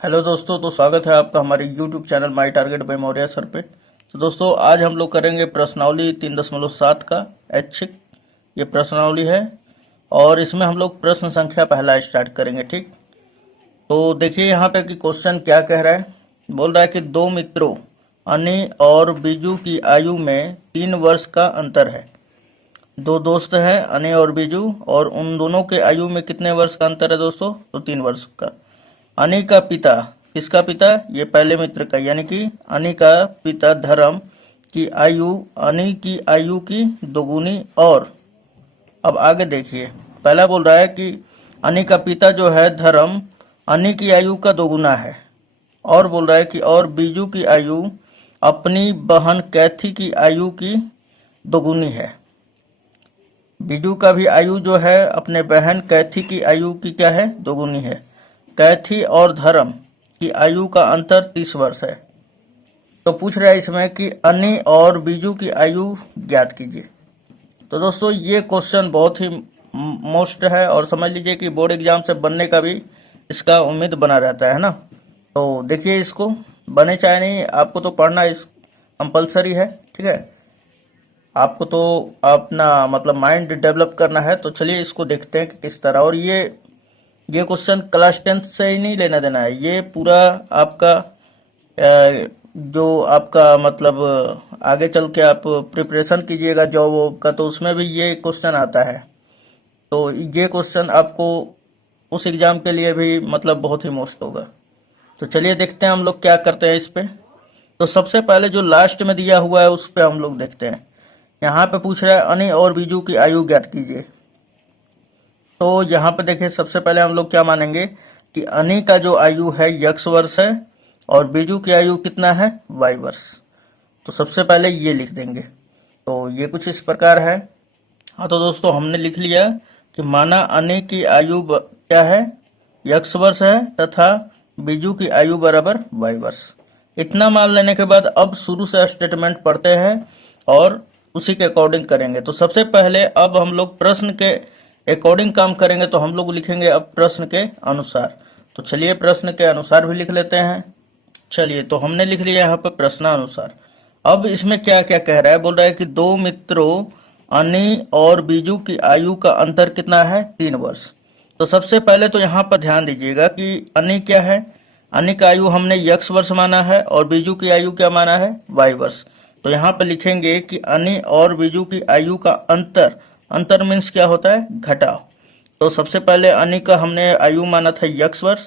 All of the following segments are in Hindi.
हेलो दोस्तों, तो स्वागत है आपका हमारे YouTube channel my target by Maurya sir पे। तो दोस्तों, आज हम लोग करेंगे प्रश्नावली 3.7 का ऐच्छिक। ये प्रश्नावली है और इसमें हम लोग प्रश्न संख्या पहला स्टार्ट करेंगे। ठीक, तो देखिए यहाँ पे कि क्वेश्चन क्या कह रहा है। बोल रहा है कि दो मित्रों अनी और बीजू की आयु में 3 वर्ष का अंतर है। दो दोस्त हैं अनी और बीजू, और उन दोनों के आयु में कितने वर्ष का अंतर है दोस्तों? तो 3 वर्ष का। अनी का पिता, किसका पिता? ये पहले मित्र का, यानी कि अनी का पिता धर्म की आयु अनी की आयु की दोगुनी। और अब आगे देखिए, पहला बोल रहा है कि अनी का पिता जो है धर्म अनी की आयु का दोगुना है। और बोल रहा है कि और बीजू की आयु अपनी बहन कैथी की आयु की दोगुनी है। बीजू का भी आयु जो है अपने बहन कैथी की आयु की क्या है? दोगुनी है। कैथी और धर्म की आयु का अंतर 30 वर्ष है। तो पूछ रहा है इसमें कि अनी और बीजू की आयु ज्ञात कीजिए। तो दोस्तों, ये क्वेश्चन बहुत ही मोस्ट है और समझ लीजिए कि बोर्ड एग्जाम से बनने का भी इसका उम्मीद बना रहता है ना। तो देखिए, इसको बने चाहे नहीं, आपको तो पढ़ना इस कंपलसरी है। ठीक है, आपको तो अपना मतलब माइंड डेवलप करना है। तो चलिए इसको देखते हैं कि किस तरह। और ये क्वेश्चन क्लास 10 से ही नहीं लेना देना है, ये पूरा आपका जो आपका मतलब आगे चल के आप प्रिपरेशन कीजिएगा जॉब का, तो उसमें भी ये क्वेश्चन आता है। तो ये क्वेश्चन आपको उस एग्जाम के लिए भी मतलब बहुत ही मोस्ट होगा। तो चलिए देखते हैं हम लोग क्या करते हैं इस पे। तो सबसे पहले जो लास्ट में दिया हुआ है उस पे हम लोग देखते हैं। यहाँ पे पूछ रहा है अनी और बीजू की आयु ज्ञात कीजिए। तो यहाँ पे देखिए, सबसे पहले हम लोग क्या मानेंगे कि अनी का जो आयु है x वर्ष है और बीजू की आयु कितना है? y वर्ष। तो सबसे पहले ये लिख देंगे। तो ये कुछ इस प्रकार है। हाँ, तो दोस्तों हमने लिख लिया कि माना अनी की आयु क्या है? x वर्ष है तथा बीजू की आयु बराबर y वर्ष। इतना मान लेने के बाद अब शुरू से स्टेटमेंट पढ़ते हैं और उसी के अकॉर्डिंग करेंगे। तो सबसे पहले अब हम लोग प्रश्न के अकॉर्डिंग काम करेंगे। तो हम लोग लिखेंगे अब प्रश्न के अनुसार। तो चलिए प्रश्न के अनुसार भी लिख लेते हैं। चलिए, तो हमने लिख लिया यहाँ पर प्रश्नानुसार। अब इसमें क्या क्या कह रहा है? बोल रहा है कि दो मित्रों अनी और बीजू की आयु का अंतर कितना है? 3 वर्ष। तो सबसे पहले तो यहाँ पर ध्यान दीजिएगा कि अनी क्या है? अनी का आयु हमने x वर्ष माना है और बीजू की आयु क्या माना है? y वर्ष। तो यहाँ पर लिखेंगे कि अनी और बीजू की आयु का अंतर, अंतर मीन्स क्या होता है? घटाव। तो सबसे पहले अनी का हमने आयु माना था x वर्ष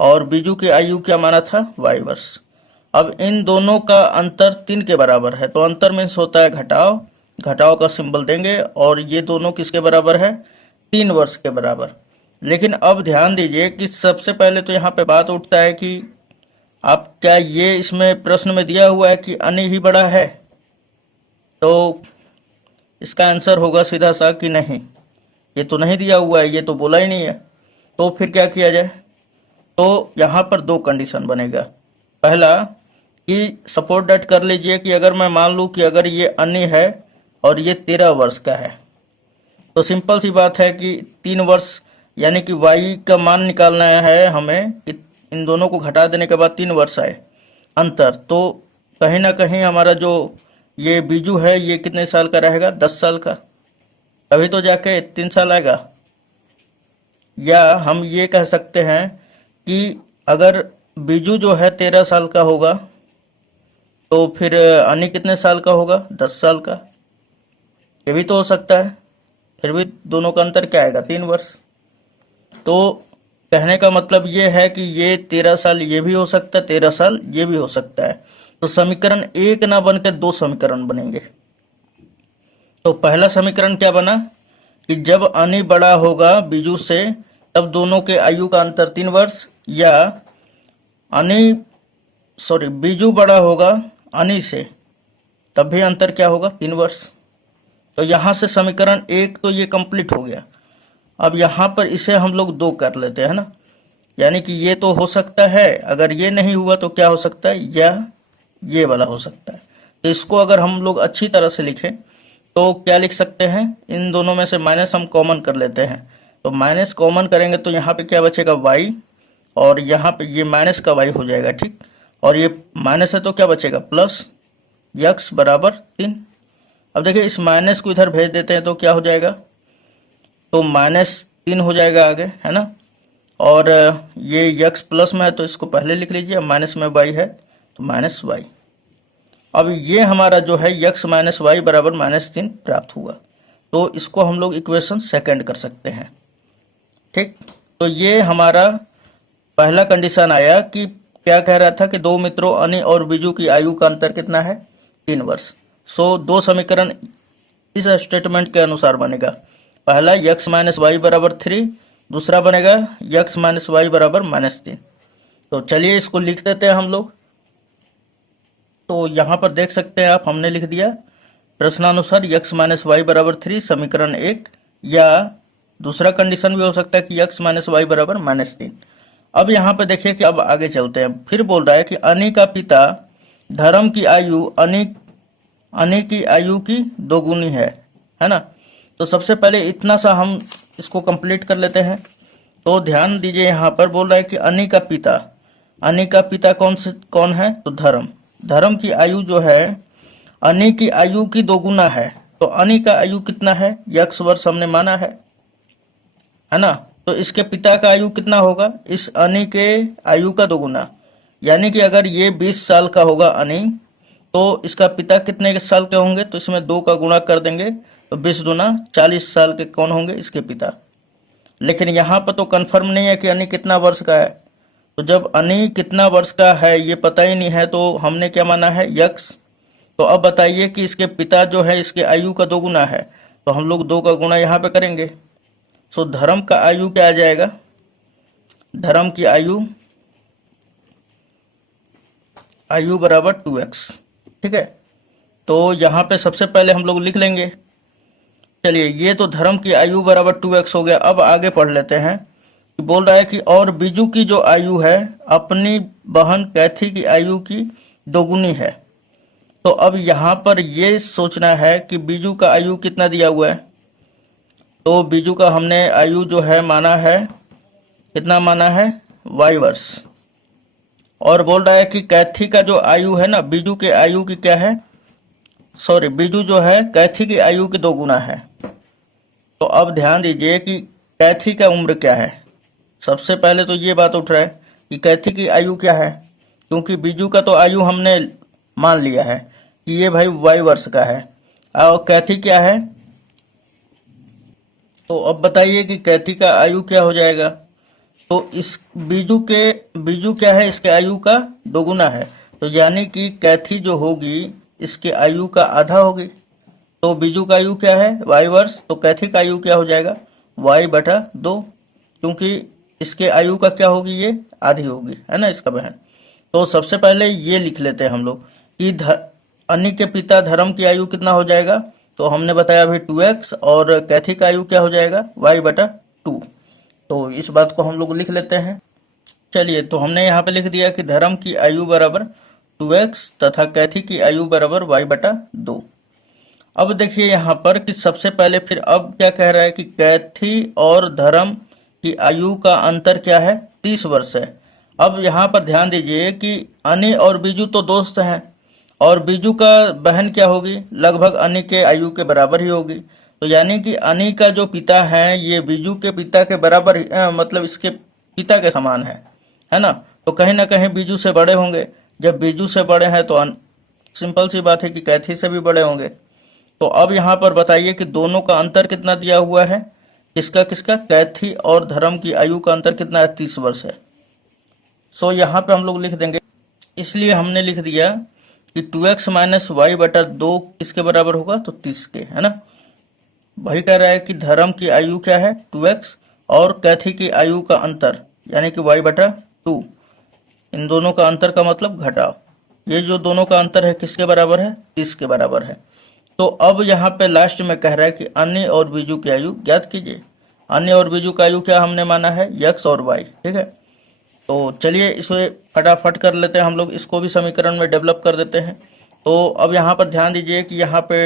और बीजू की आयु क्या माना था? y वर्ष। अब इन दोनों का अंतर 3 के बराबर है, तो अंतर मीन्स होता है घटाव। घटाव का सिंबल देंगे और ये दोनों किसके बराबर है? 3 वर्ष के बराबर। लेकिन अब ध्यान दीजिए कि सबसे पहले तो यहाँ पे बात उठता है कि आप क्या ये इसमें प्रश्न में दिया हुआ है कि अनी ही बड़ा है? तो इसका आंसर होगा सीधा सा कि नहीं, ये तो नहीं दिया हुआ है, ये तो बोला ही नहीं है। तो फिर क्या किया जाए? तो यहाँ पर दो कंडीशन बनेगा। पहला कि सपोर्ट डेट कर लीजिए कि अगर मैं मान लूँ कि अगर ये अनी है और ये 13 वर्ष का है, तो सिंपल सी बात है कि 3 वर्ष यानी कि y का मान निकालना है हमें कि इन दोनों को घटा देने के बाद 3 वर्ष आए अंतर। तो कहीं ना कहीं हमारा जो ये बीजू है ये कितने साल का रहेगा? 10 साल का। तभी तो जाके 3 साल आएगा। या हम ये कह सकते हैं कि अगर बीजू जो है 13 साल का होगा तो फिर अनी कितने साल का होगा? 10 साल का। ये भी तो हो सकता है। फिर भी दोनों का अंतर क्या आएगा? 3 वर्ष। तो कहने का मतलब ये है कि ये 13 साल ये भी हो सकता है, 13 साल ये भी हो सकता है। तो समीकरण एक ना बनकर दो समीकरण बनेंगे। तो पहला समीकरण क्या बना कि जब अनी बड़ा होगा बीजू से तब दोनों के आयु का अंतर 3 वर्ष, या बीजू बड़ा होगा अनी से तब भी अंतर क्या होगा? 3 वर्ष। तो यहाँ से समीकरण एक तो ये कंप्लीट हो गया। अब यहाँ पर इसे हम लोग दो कर लेते हैं ना, यानी कि ये तो हो सकता है, अगर ये नहीं हुआ तो क्या हो सकता है? या ये वाला हो सकता है। तो इसको अगर हम लोग अच्छी तरह से लिखें तो क्या लिख सकते हैं? इन दोनों में से माइनस हम कॉमन कर लेते हैं। तो माइनस कॉमन करेंगे तो यहाँ पे क्या बचेगा? y। और यहाँ पे ये माइनस का वाई हो जाएगा, ठीक। और ये माइनस है तो क्या बचेगा, प्लस यक्स बराबर 3। अब देखिए इस माइनस को इधर भेज देते हैं तो क्या हो जाएगा, तो -3 हो जाएगा आगे, है ना। और ये यक्स प्लस में है तो इसको पहले लिख लीजिए, माइनस में वाई है तो माइनस वाई। अब ये हमारा जो है यक्स माइनस वाई बराबर -3 प्राप्त हुआ, तो इसको हम लोग इक्वेशन सेकंड कर सकते हैं, ठीक। तो ये हमारा पहला कंडीशन आया कि क्या कह रहा था कि दो मित्रों अनी और बीजू की आयु का अंतर कितना है, 3 वर्ष। सो दो समीकरण इस स्टेटमेंट के अनुसार बनेगा। पहला यक्स माइनस वाई बराबर 3, दूसरा बनेगा यक्स माइनस वाई बराबर -3। तो चलिए इसको लिख देते हैं हम लोग। तो यहाँ पर देख सकते हैं आप, हमने लिख दिया प्रश्नानुसार यक्स माइनस वाई बराबर 3 समीकरण 1, या दूसरा कंडीशन भी हो सकता है कि यक्स माइनस वाई बराबर -3। अब यहाँ पे देखिए कि अब आगे चलते हैं, फिर बोल रहा है कि अनी का पिता धर्म की आयु अनी की आयु की दोगुनी है ना। तो सबसे पहले इतना सा हम इसको कंप्लीट कर लेते हैं। तो ध्यान दीजिए, यहाँ पर बोल रहा है कि अनी का पिता कौन है, तो धर्म की आयु जो है अनी की आयु की दोगुना है। तो अनी का आयु कितना है, यक्स वर्ष हमने माना है ना। तो इसके पिता का आयु कितना होगा, इस अनी के आयु का दोगुना। यानी कि अगर ये 20 साल का होगा अनी, तो इसका पिता कितने साल के होंगे, तो इसमें 2 का गुणा कर देंगे तो 20 दूना 40 साल के कौन होंगे, इसके पिता। लेकिन यहाँ पर तो कंफर्म नहीं है कि अनी कितना वर्ष का है। तो जब अनी कितना वर्ष का है ये पता ही नहीं है, तो हमने क्या माना है, यक्स। तो अब बताइए कि इसके पिता जो है इसके आयु का दोगुना है, तो हम लोग 2 का गुणा यहाँ पे करेंगे। सो धर्म का आयु क्या आ जाएगा, धर्म की आयु बराबर 2x, ठीक है। तो यहाँ पे सबसे पहले हम लोग लिख लेंगे। चलिए, ये तो धर्म की आयु बराबर 2x हो गया। अब आगे पढ़ लेते हैं कि बोल रहा है कि और बीजू की जो आयु है अपनी बहन कैथी की आयु की दोगुनी है। तो अब यहाँ पर ये सोचना है कि बीजू का आयु कितना दिया हुआ है। तो बीजू का हमने आयु जो है माना है, कितना माना है, y वर्ष। और बोल रहा है कि कैथी का जो आयु है ना, बीजू के आयु की क्या है, बीजू जो है कैथी की आयु की 2 गुना है। तो अब ध्यान दीजिए कि कैथी का उम्र क्या है। सबसे पहले तो ये बात उठ रहा है कि कैथी की आयु क्या है, क्योंकि बीजू का तो आयु हमने मान लिया है कि ये भाई y वर्ष का है, और कैथी क्या है। तो अब बताइए कि कैथी का आयु क्या हो जाएगा। तो इस बीजू क्या है, इसके आयु का 2 गुना है। तो यानी कि कैथी जो होगी इसके आयु का आधा होगी। तो बीजू का आयु क्या है, y वर्ष। तो कैथी का आयु क्या हो जाएगा, y/2, क्योंकि इसके आयु का क्या होगी, ये आधी होगी, है ना, इसका बहन। तो सबसे पहले ये लिख लेते हैं हम लोग कि अनी के पिता धर्म की आयु कितना हो जाएगा। तो हमने बताया अभी 2x, और कैथी का आयु क्या हो जाएगा, y/2। तो इस बात को हम लोग लिख लेते हैं। चलिए, तो हमने यहाँ पे लिख दिया कि धर्म की आयु बराबर 2x तथा कैथी की आयु बराबर y/2। अब देखिए यहाँ पर कि सबसे पहले फिर अब क्या कह रहा है कि कैथी और धर्म की आयु का अंतर क्या है, 30 वर्ष है। अब यहाँ पर ध्यान दीजिए कि अनी और बीजू तो दोस्त हैं, और बीजू का बहन क्या होगी, लगभग अनी के आयु के बराबर ही होगी। तो यानी कि अनी का जो पिता है ये बीजू के पिता के बराबर मतलब इसके पिता के समान है ना। तो कहीं ना कहीं बीजू से बड़े होंगे। जब बीजू से बड़े हैं तो सिंपल सी बात है कि कैथी से भी बड़े होंगे। तो अब यहाँ पर बताइए कि दोनों का अंतर कितना दिया हुआ है, किसका, कैथी और धर्म की आयु का अंतर कितना है, 30 वर्ष है। सो यहाँ पे हम लोग लिख देंगे, इसलिए हमने लिख दिया कि 2x - y/2 किसके बराबर होगा, तो 30 के, है ना। वही कह रहा है कि धर्म की आयु क्या है, 2x, और कैथी की आयु का अंतर यानी कि y/2। इन दोनों का अंतर का मतलब घटाव। ये जो दोनों का अंतर है किसके बराबर है, 30 के बराबर है। तो अब यहाँ पे लास्ट में कह रहा है कि अन्य और बीजू की आयु ज्ञात कीजिए। अन्य और बीजू का आयु क्या हमने माना है, यक्स और वाई, ठीक है। तो चलिए इसे फटाफट कर लेते हैं हम लोग, इसको भी समीकरण में डेवलप कर देते हैं। तो अब यहाँ पर ध्यान दीजिए कि यहाँ पे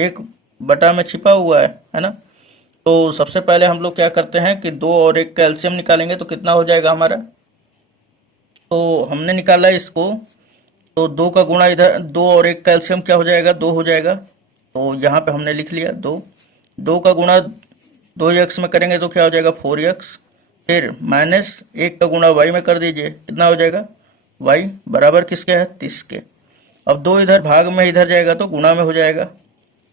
1/, में छिपा हुआ है ना। तो सबसे पहले हम लोग क्या करते हैं कि 2 और 1 का एलसीएम निकालेंगे तो कितना हो जाएगा हमारा, तो हमने निकाला इसको, तो 2 का गुणा इधर 2 और 1 का एलसीएम क्या हो जाएगा, 2 हो जाएगा। तो यहाँ पे हमने लिख लिया 2, 2 का गुणा 2x में करेंगे तो क्या हो जाएगा 4x, फिर माइनस 1 का गुणा y में कर दीजिए, कितना हो जाएगा y बराबर किसके है 30 के। अब 2 इधर भाग में इधर जाएगा तो गुणा में हो जाएगा,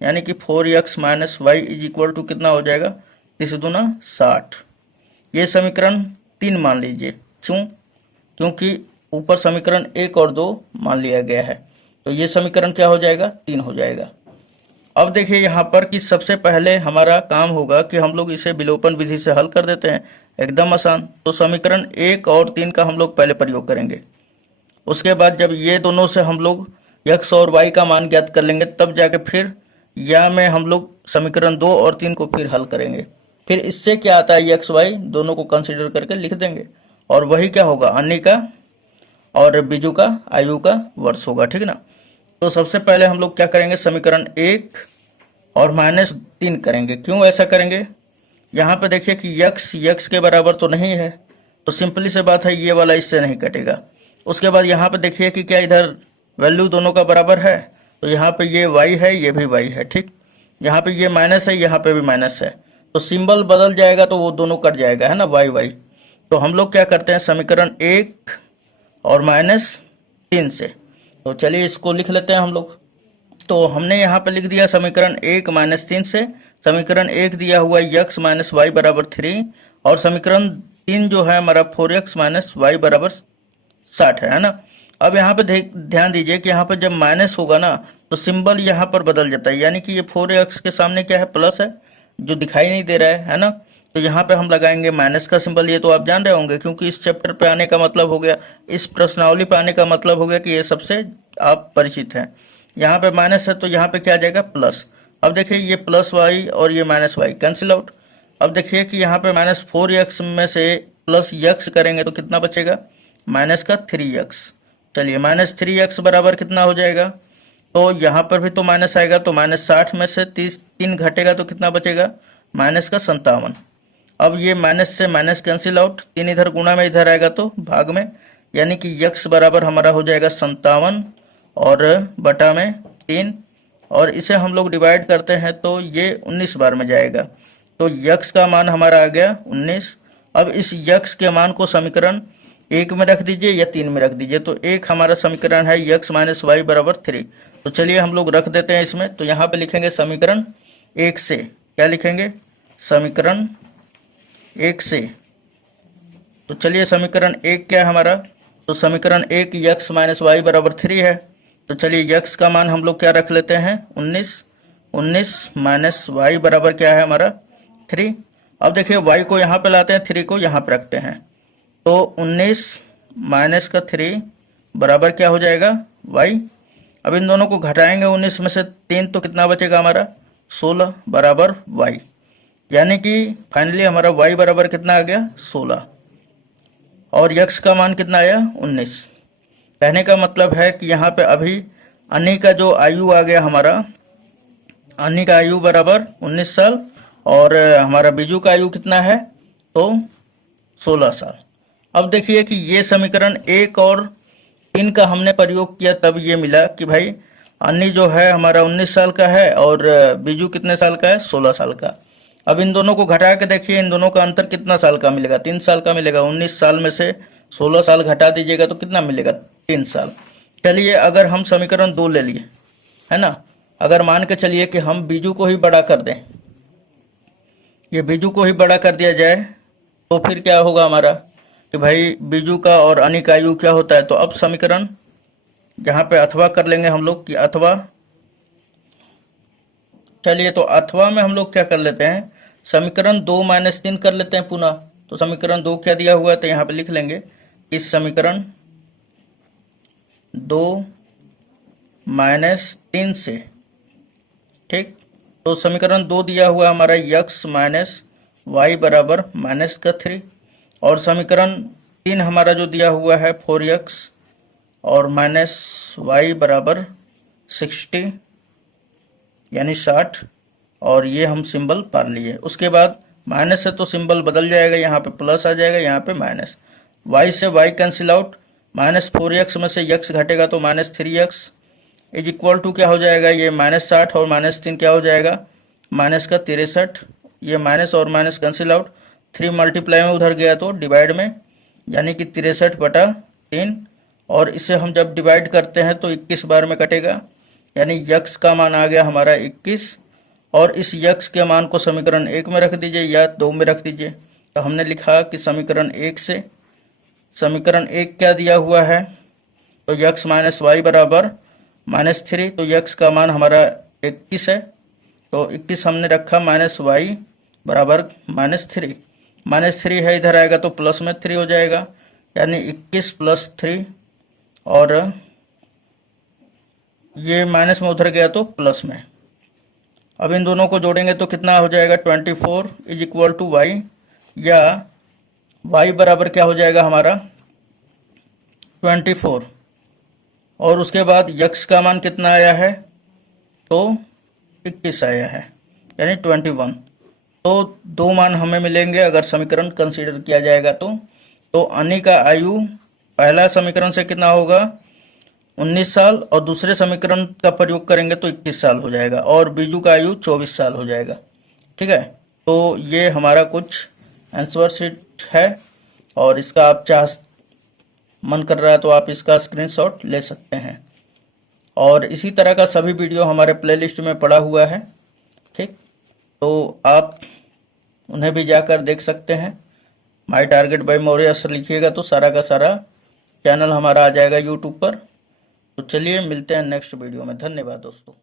यानी कि 4x minus Y is equal to कितना हो जाएगा 30 दूना 60। ये समीकरण 3 मान लीजिए, क्यों, क्योंकि ऊपर समीकरण 1 और 2 मान लिया गया है, तो ये समीकरण क्या हो जाएगा 3 हो जाएगा। अब देखिए यहाँ पर कि सबसे पहले हमारा काम होगा कि हम लोग इसे विलोपन विधि से हल कर देते हैं, एकदम आसान। तो समीकरण 1 और 3 का हम लोग पहले प्रयोग करेंगे, उसके बाद जब ये दोनों से हम लोग x और y का मान ज्ञात कर लेंगे तब जाके फिर या में हम लोग समीकरण 2 और 3 को फिर हल करेंगे। फिर इससे क्या आता है x y दोनों को कंसीडर करके लिख देंगे, और वही क्या होगा अन्य का और बीजू का आयु का वर्ष होगा, ठीक ना। तो सबसे पहले हम लोग क्या करेंगे, समीकरण 1 और -3 करेंगे। क्यों ऐसा करेंगे, यहाँ पे देखिए कि x के बराबर तो नहीं है, तो सिंपली से बात है ये वाला इससे नहीं कटेगा। उसके बाद यहाँ पे देखिए कि क्या इधर वैल्यू दोनों का बराबर है, तो यहाँ पे ये y है ये भी y है, ठीक। यहाँ पे ये माइनस है यहाँ पे भी माइनस है, तो सिंबल बदल जाएगा तो वो दोनों कट जाएगा, है ना y। तो हम लोग क्या करते हैं समीकरण 1 और -3 से, तो चलिए इसको लिख लेते हैं हम लोग। तो हमने यहाँ पे लिख दिया समीकरण 1 -3 से, समीकरण 1 दिया हुआ x माइनस वाई बराबर 3, और समीकरण 3 जो है हमारा 4x माइनस वाई बराबर 60 है ना। अब यहाँ पे ध्यान दीजिए कि यहाँ पे जब माइनस होगा ना तो सिंबल यहाँ पर बदल जाता है, यानी कि ये 4x के सामने क्या है प्लस है जो दिखाई नहीं दे रहा है ना। तो यहाँ पे हम लगाएंगे माइनस का सिंबल, ये तो आप जान रहे होंगे क्योंकि इस चैप्टर पे आने का मतलब हो गया, इस प्रश्नावली पे आने का मतलब हो गया कि ये सबसे आप परिचित हैं। यहाँ पे माइनस है तो यहाँ पे क्या आ जाएगा प्लस। अब देखिए ये प्लस वाई और ये माइनस वाई कैंसिल आउट। अब देखिए कि यहाँ पे -4x में से प्लस x करेंगे तो कितना बचेगा माइनस का 3x। चलिए -3x बराबर कितना हो जाएगा, तो यहाँ पर भी तो माइनस आएगा, तो -60 में से 3 घटेगा तो कितना बचेगा माइनस का 57। अब ये माइनस से माइनस कैंसिल आउट, 3 इधर गुणा में इधर आएगा तो भाग में, यानी कि x बराबर हमारा हो जाएगा 57 और बटा में 3, और इसे हम लोग डिवाइड करते हैं तो ये 19 बार में जाएगा, तो x का मान हमारा आ गया 19। अब इस x के मान को समीकरण 1 में रख दीजिए या 3 में रख दीजिए, तो एक हमारा समीकरण है x माइनस वाई बराबर 3। तो चलिए हम लोग रख देते हैं इसमें, तो यहाँ पे लिखेंगे समीकरण 1 से, क्या लिखेंगे समीकरण 1 से। तो चलिए समीकरण 1 क्या है हमारा, तो समीकरण 1 x माइनस वाई बराबर 3 है, तो चलिए x का मान हम लोग क्या रख लेते हैं 19 माइनस वाई बराबर क्या है हमारा 3। अब देखिए y को यहाँ पे लाते हैं, 3 को यहाँ पे रखते हैं, तो 19 माइनस का 3 बराबर क्या हो जाएगा y। अब इन दोनों को घटाएंगे 19 में से 3 तो कितना बचेगा हमारा 16 बराबर y, यानी कि फाइनली हमारा y बराबर कितना आ गया 16 और x का मान कितना आया 19। कहने का मतलब है कि यहाँ पे अभी अन्य का जो आयु आ गया हमारा, अन्य का आयु बराबर 19 साल और हमारा बीजू का आयु कितना है तो 16 साल। अब देखिए कि ये समीकरण 1 और 3 का हमने प्रयोग किया तब ये मिला कि भाई अन्य जो है हमारा 19 साल का है और बीजू कितने साल का है 16 साल का। अब इन दोनों को घटा के देखिए, इन दोनों का अंतर कितना साल का मिलेगा 3 साल का मिलेगा। 19 साल में से 16 साल घटा दीजिएगा तो कितना मिलेगा 3 साल। चलिए अगर हम समीकरण 2 ले लिए है ना, अगर मान के चलिए कि हम बीजू को ही बड़ा कर दें, ये बीजू को ही बड़ा कर दिया जाए तो फिर क्या होगा हमारा कि भाई बीजू का और अन्य का आयु क्या होता है। तो अब समीकरण यहाँ पे अथवा कर लेंगे हम लोग कि अथवा, चलिए तो अथवा में हम लोग क्या कर लेते हैं समीकरण 2 - 3 कर लेते हैं पुनः। तो समीकरण 2 क्या दिया हुआ है तो यहाँ पे लिख लेंगे इस समीकरण 2 - 3 से, ठीक। तो समीकरण 2 दिया हुआ हमारा x माइनस वाई बराबर -3, और समीकरण 3 हमारा जो दिया हुआ है 4x और माइनस वाई बराबर 60 यानी 60, और ये हम सिंबल पार लिए। उसके बाद माइनस है तो सिंबल बदल जाएगा, यहाँ पे प्लस आ जाएगा, यहाँ पे माइनस, y से y कैंसिल आउट, -4x में से x घटेगा तो -3x इज इक्वल टू क्या हो जाएगा, ये -60 और -3 क्या हो जाएगा, -63। ये माइनस और माइनस कैंसिल आउट, 3 मल्टीप्लाई में उधर गया तो डिवाइड में, यानी कि 63/3। और इसे हम जब डिवाइड करते हैं तो 21 बार में कटेगा, यानी यक्स का मान आ गया हमारा 21। और इस यक्स के मान को समीकरण 1 में रख दीजिए या 2 में रख दीजिए। तो हमने लिखा कि समीकरण 1 से, समीकरण 1 क्या दिया हुआ है, तो यक्स माइनस वाई बराबर -3, तो यक्स का मान हमारा 21 है, तो 21 हमने रखा, माइनस वाई बराबर -3। -3 है, इधर आएगा तो प्लस में 3 हो जाएगा, यानी 21 + 3, और ये माइनस में उधर गया तो प्लस में। अब इन दोनों को जोड़ेंगे तो कितना हो जाएगा, 24 इज इक्वल टू वाई, या वाई बराबर क्या हो जाएगा हमारा 24। और उसके बाद यक्स का मान कितना आया है, तो 21 आया है, यानी 21। तो 2 मान हमें मिलेंगे अगर समीकरण कंसीडर किया जाएगा तो अनी का आयु पहला समीकरण से कितना होगा, 19 साल, और दूसरे समीकरण का प्रयोग करेंगे तो 21 साल हो जाएगा, और बीजू का आयु 24 साल हो जाएगा। ठीक है, तो ये हमारा कुछ आंसर शीट है, और इसका आप मन कर रहा है तो आप इसका स्क्रीनशॉट ले सकते हैं। और इसी तरह का सभी वीडियो हमारे प्लेलिस्ट में पड़ा हुआ है। ठीक, तो आप उन्हें भी जाकर देख सकते हैं। My target by Maurya sir लिखिएगा तो सारा का सारा चैनल हमारा आ जाएगा यूट्यूब पर। तो चलिए मिलते हैं नेक्स्ट वीडियो में। धन्यवाद दोस्तों।